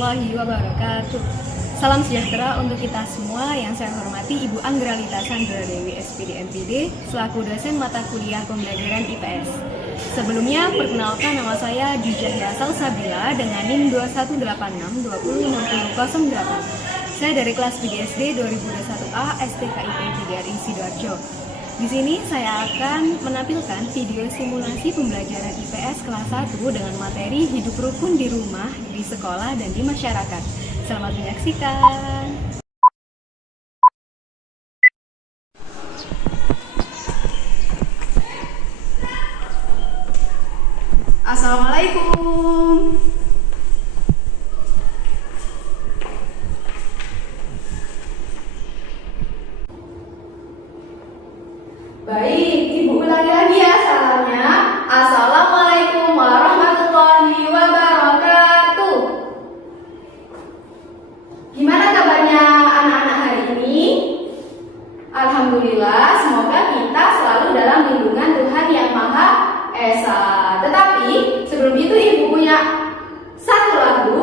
warahmatullahi wabarakatuh. Salam sejahtera untuk kita semua. Yang saya hormati Ibu Anggralita Sandra Dewi SPD MPD selaku dosen mata kuliah pembelajaran IPS. Sebelumnya perkenalkan, nama saya Jujahya Salsabila dengan NIM 2186206008. Saya dari kelas BDSD 2021A STKIP PGRI Sidoarjo. Di sini saya akan menampilkan video simulasi pembelajaran IPS kelas 1 dengan materi hidup rukun di rumah, di sekolah, dan di masyarakat. Selamat menyaksikan. Assalamualaikum. Baik, Ibu ulangi lagi ya salamnya. Assalamualaikum warahmatullahi wabarakatuh. Gimana kabarnya anak-anak hari ini? Alhamdulillah, semoga kita selalu dalam lindungan Tuhan Yang Maha Esa. Tetapi sebelum itu Ibu punya satu lagu.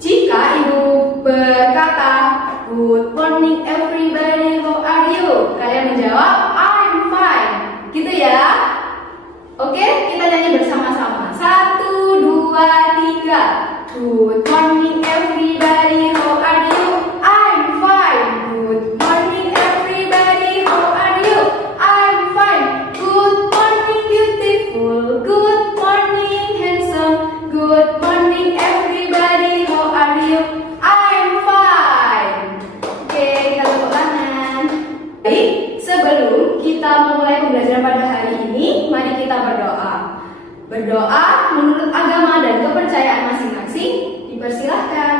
Jika Ibu berkata good morning everybody, how are you? Kalian menjawab I'm fine, gitu ya. Oke, kita nyanyi bersama-sama. 1, 2, 3. Good morning everybody, how are you? I'm fine. Good morning everybody, how are you? I'm fine. Good morning beautiful, good morning handsome, good morning everybody, how are you? I'm fine. Oke, kita tepuk tangan. Baik, sebelum kita memulai pembelajaran pada hari ini, mari kita berdoa. Berdoa menurut agama dan kepercayaan masing-masing, dipersilahkan.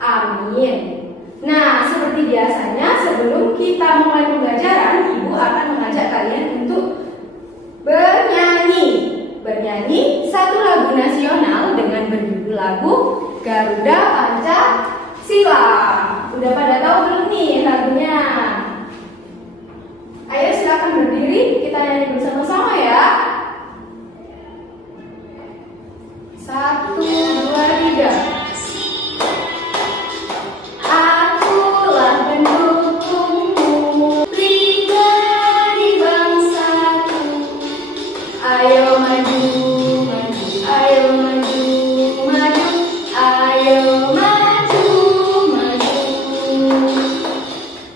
Amin. Nah, seperti biasanya sebelum kita memulai pembelajaran, Ibu akan mengajak kalian untuk bernyanyi satu lagu nasional dengan berjudul lagu Garuda Pancasila. Udah pada tahu belum nih lagunya? Ayo silakan berdiri, kita nyanyi bersama-sama ya. 1, 2, 3. Akulah pendukungmu, pribadi bangsaku. Ayo maju, maju, ayo maju, maju, ayo maju, maju.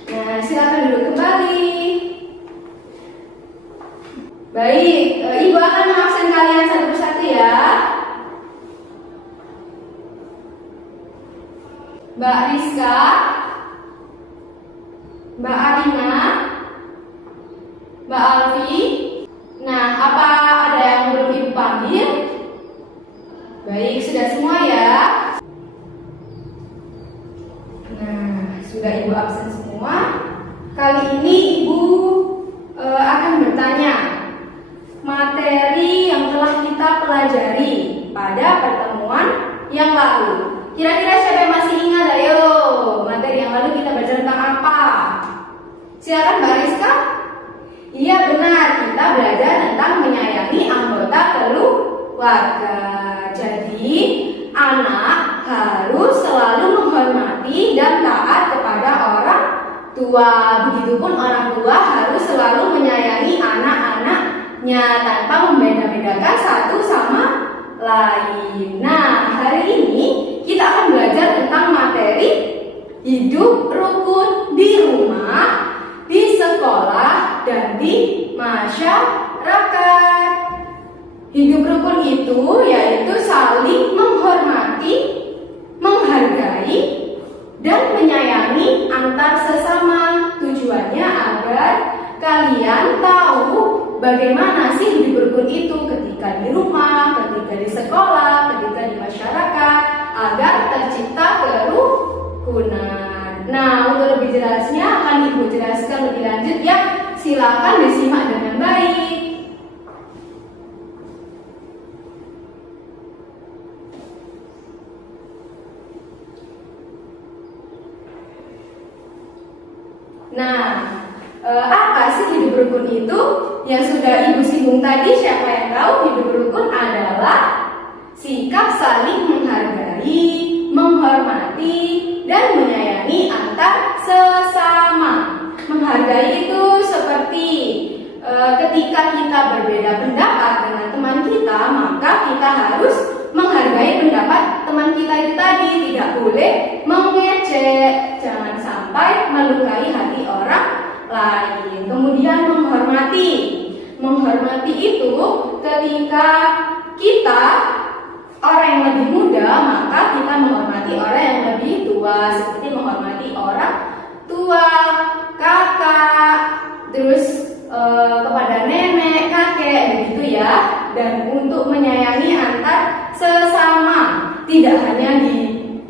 Nah, silakan duduk kembali. Baik, Ibu akan mengabsen kalian satu persatu ya. Mbak Rizka, Mbak Arina, Mbak Alfi. Nah, apa ada yang belum Ibu panggil? Baik, sudah semua ya. Nah, sudah Ibu absen semua. Kali ini Ibu akan bertanya materi yang telah kita pelajari pada pertemuan yang lalu. Kira-kira siapa yang masih ingat? Ayo, materi yang lalu kita belajar tentang apa? Silakan Mbak Rizka. Iya benar, kita belajar tentang menyayangi anggota keluarga. Jadi, anak harus selalu menghormati dan taat kepada orang tua. Begitupun orang tua harus selalu menyayangi anak-anaknya tanpa membeda-bedakan satu sama lain. Nah, hari ini kita akan belajar tentang materi hidup rukun di rumah, di sekolah, dan di masyarakat. Hidup rukun itu yaitu saling menghormati, menghargai, dan menyayangi antar sesama. Tujuannya agar kalian tahu bagaimana sih hidup rukun itu ketika di rumah, ketika di sekolah, ketika di masyarakat, agar tercipta kerukunan. Nah, untuk lebih jelasnya akan Ibu jelaskan lebih lanjut ya. Silakan disimak dengan baik. Nah, apa sih hidup rukun itu? Yang sudah Ibu singgung tadi, siapa yang tahu hidup rukun adalah sikap saling menghargai, menghormati dan menyayangi antar sesama. Menghargai itu seperti ketika kita berbeda pendapat dengan teman kita, maka kita harus menghargai pendapat teman kita itu tadi. Tidak boleh mengejek, jangan sampai melukai hati orang lain. Kemudian menghormati. Menghormati itu ketika kita orang yang lebih muda, maka kita menghormati orang yang lebih tua, seperti menghormati orang tua, kakak, terus kepada nenek, kakek, begitu ya. Dan untuk menyayangi antar sesama, tidak hanya di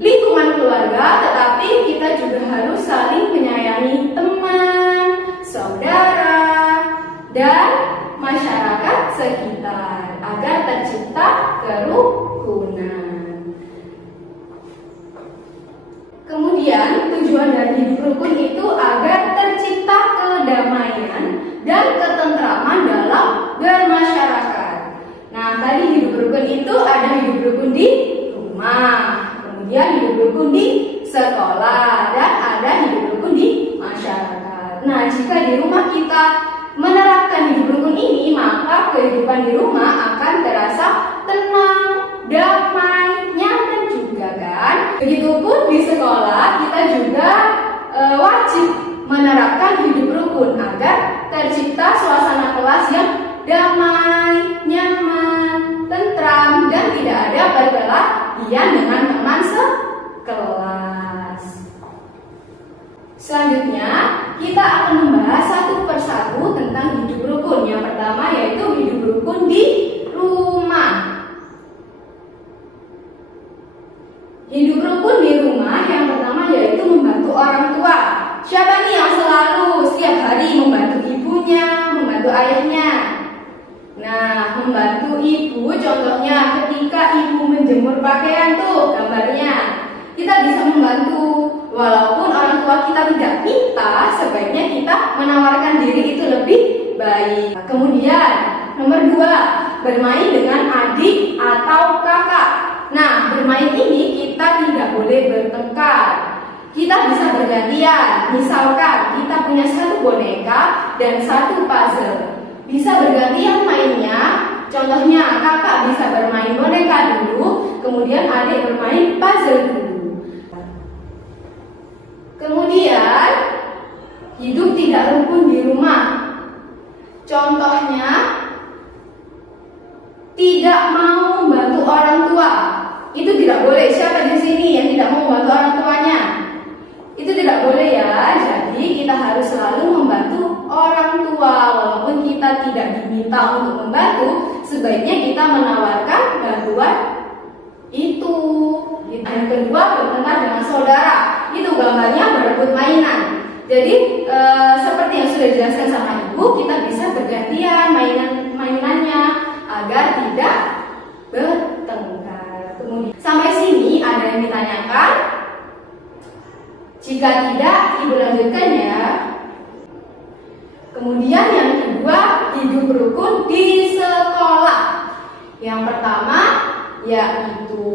lingkungan keluarga, tetapi kita juga harus saling menyayangi teman, saudara, dan masyarakat sekitar agar tercipta kerukunan. Kemudian tujuan dari hidup rukun itu agar tercipta kedamaian dan ketentraman dalam bermasyarakat. Nah, tadi hidup rukun itu ada hidup rukun di rumah, kemudian hidup rukun di sekolah, dan ada hidup rukun di masyarakat. Nah, jika di rumah kita menerapkan hidup rukun ini, maka kehidupan di rumah akan terasa tenang, damai, nyaman juga kan. Begitupun di sekolah kita juga wajib menerapkan hidup rukun agar tercipta suasana kelas yang damai, nyaman, tentram, dan tidak ada perkelahian dengan teman sekelas. Selanjutnya, kita akan membahas satu persatu tentang hidup rukun. Yang pertama yaitu hidup rukun di rumah. Hidup rukun di rumah yang pertama yaitu membantu orang tua. Siapa nih yang selalu setiap hari membantu ibunya, membantu ayahnya? Nah, membantu ibu contohnya ketika ibu menjemur pakaian tuh gambarnya. Kita bisa membantu. Walaupun orang tua kita tidak minta, sebaiknya kita menawarkan diri itu lebih baik. Kemudian, nomor 2, bermain dengan adik atau kakak. Nah, bermain ini kita tidak boleh bertengkar. Kita bisa bergantian. Misalkan kita punya satu boneka dan satu puzzle. Bisa bergantian mainnya. Contohnya, kakak bisa bermain boneka dulu, kemudian adik bermain puzzle dulu. Kemudian, hidup tidak rukun di rumah. Contohnya, tidak mau membantu orang tua. Itu tidak boleh. Siapa di sini yang tidak mau membantu orang tuanya? Itu tidak boleh ya. Jadi kita harus selalu membantu orang tua. Walaupun kita tidak diminta untuk membantu, sebaiknya kita menawarkan bantuan itu. Yang kedua, bertengkar dengan saudara. Itu gambarnya berebut mainan. Jadi seperti yang sudah dijelaskan sama ibu, kita bisa bergantian mainannya agar tidak bertengkar. Kemudian sampai sini ada yang ditanyakan? Jika tidak, ibu lanjutkan ya. Kemudian yang kedua, hidup rukun di sekolah. Yang pertama yaitu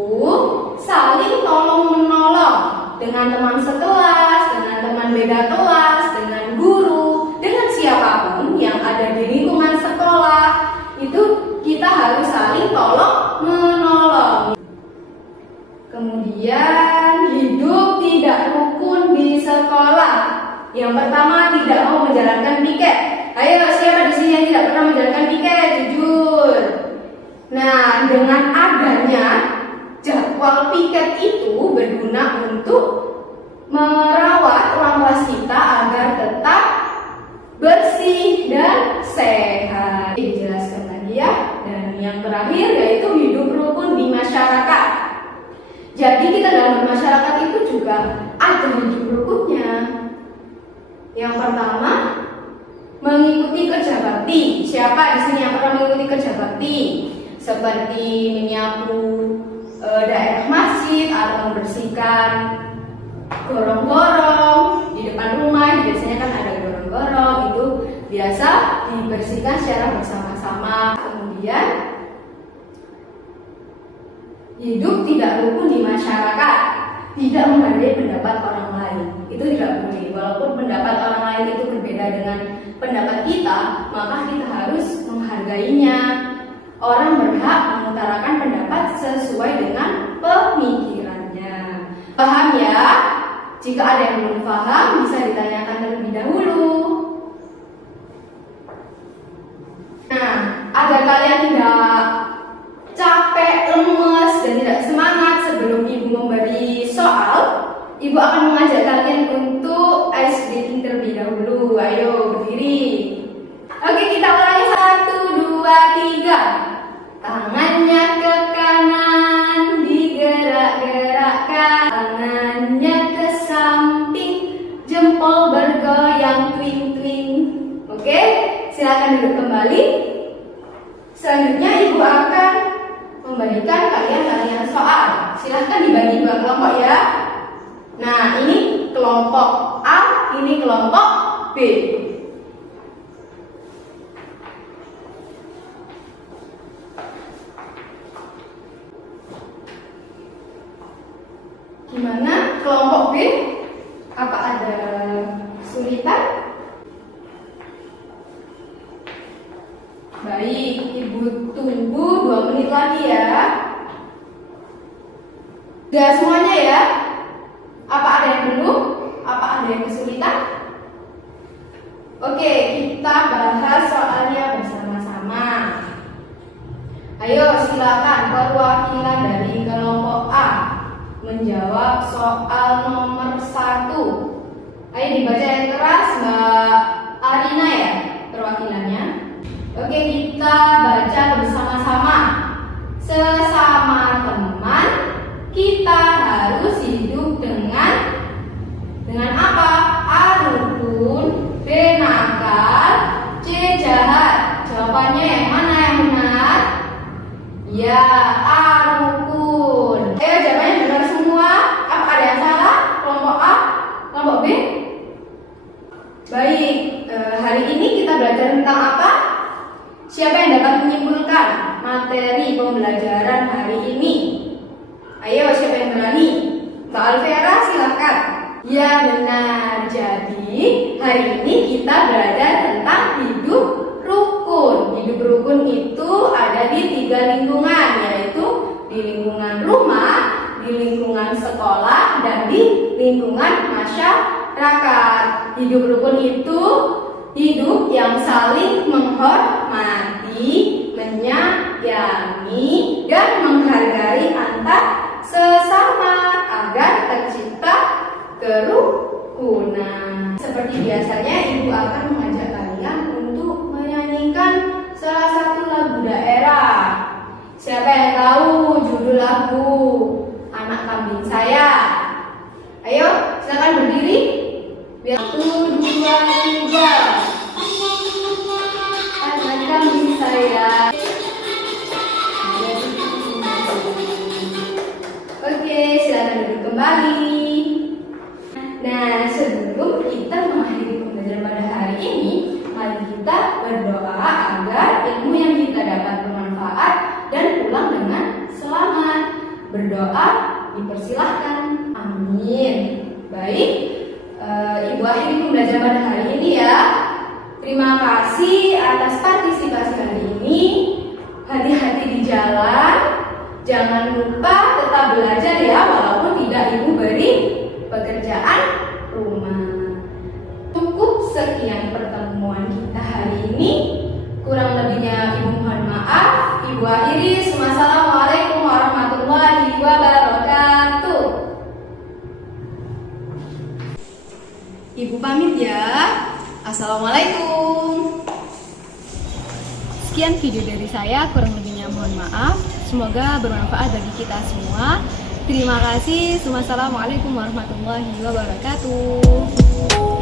saling tolong menolong dengan teman sekelas, dengan teman beda kelas, dengan guru, dengan siapapun yang ada di lingkungan sekolah. Itu kita harus saling tolong menolong. Kemudian hidup tidak rukun di sekolah. Yang pertama, tidak mau menjalankan piket. Ayo, siapa di sini yang tidak pernah menjalankan piket? Jujur. Nah, dengan adanya jadwal piket itu berguna untuk merawat ruang kelas kita agar tetap bersih dan sehat. Dijelaskan lagi ya. Dan yang terakhir yaitu hidup rukun di masyarakat. Jadi kita dalam bermasyarakat itu juga ada hidup rukunnya. Yang pertama, mengikuti kerja bakti. Siapa di sini yang pernah mengikuti kerja bakti? Seperti menyapu daerah masjid atau membersihkan gorong-gorong di depan rumah. Biasanya kan ada gorong-gorong, itu biasa dibersihkan secara bersama-sama. Kemudian hidup tidak rukun di masyarakat. tidak menghargai pendapat orang lain. Itu tidak boleh. Walaupun pendapat orang lain itu berbeda dengan pendapat kita, maka kita harus menghargainya. Orang berhak mengutarakan pendapat sesuai dengan pemikirannya. Paham ya? Jika ada yang belum paham, bisa ditanyakan terlebih dahulu. Nah, agar kalian tidak capek, lemes, dan tidak semangat sebelum ibu memberi soal, ibu akan mengajak kalian untuk ice breathing terlebih dahulu. Ayo berdiri. Oke, kita ulangi 1, 2, 3. Tangannya ke kanan, digerak-gerakkan. Tangannya ke samping, jempol bergoyang twing-twing. Oke, silakan duduk kembali. Selanjutnya ibu akan memberikan kalian soal. Silahkan dibagi 2 kelompok ya. Nah, ini kelompok A, ini kelompok B. Gimana kelompok B? Apa ada kesulitan? Baik, ibu tunggu 2 menit lagi ya. Gak semuanya ya? Apa ada yang belum? Apa ada yang kesulitan? Oke, kita bahas soalnya bersama-sama. Ayo silakan perwakilan dari kelompok A menjawab soal nomor 1. Ayo dibaca yang keras, Mbak Arina ya perwakilannya. Oke, kita baca bersama-sama. Sesama teman, kita harus hidup dengan apa? A. Rukun, B. Nakal, C. Jahat. Jawabannya yang mana yang benar? Ya, A. Rukun. Ayo jawabannya benar semua. Apa ada yang salah? Kelompok A, kelompok B? Baik, hari ini kita belajar tentang apa? Siapa yang dapat menyimpulkan materi pembelajaran hari ini? Ayo, siapa yang berani? Mbak Alvera, silakan. Ya, benar. Jadi, hari ini kita belajar tentang hidup rukun. Hidup rukun itu ada di 3 lingkungan, yaitu di lingkungan rumah, di lingkungan sekolah, dan di lingkungan masyarakat. Hidup rukun itu hidup yang saling menghormati, menyayangi, dan menghargai antar sesama agar tercipta kerukunan. Seperti biasanya, ibu akan mengajak kalian untuk menyanyikan salah satu lagu daerah. Siapa yang tahu judul lagu Anak Kambing Saya? Ayo, silakan berdiri. 1, 2, 3. Anak kambing saya. Oke, silakan duduk kembali. Nah, sebelum kita mengakhiri pembelajaran pada hari ini, mari kita berdoa agar ilmu yang kita dapat bermanfaat dan pulang dengan selamat. Berdoa dipersilahkan. Amin. Baik, ibu akhiri pembelajaran pada hari ini ya. Terima kasih atas partisipasi hari ini. Hati-hati di jalan. Jangan lupa tetap belajar ya, walaupun tidak ibu beri pekerjaan rumah. Cukup sekian pertemuan kita hari ini. Kurang lebihnya ibu mohon maaf. Ibu akhiri. Wassalamualaikum warahmatullahi wabarakatuh. Ibu pamit ya. Assalamualaikum. Sekian video dari saya, kurang lebihnya mohon maaf. Semoga bermanfaat bagi kita semua. Terima kasih. Wassalamualaikum warahmatullahi wabarakatuh.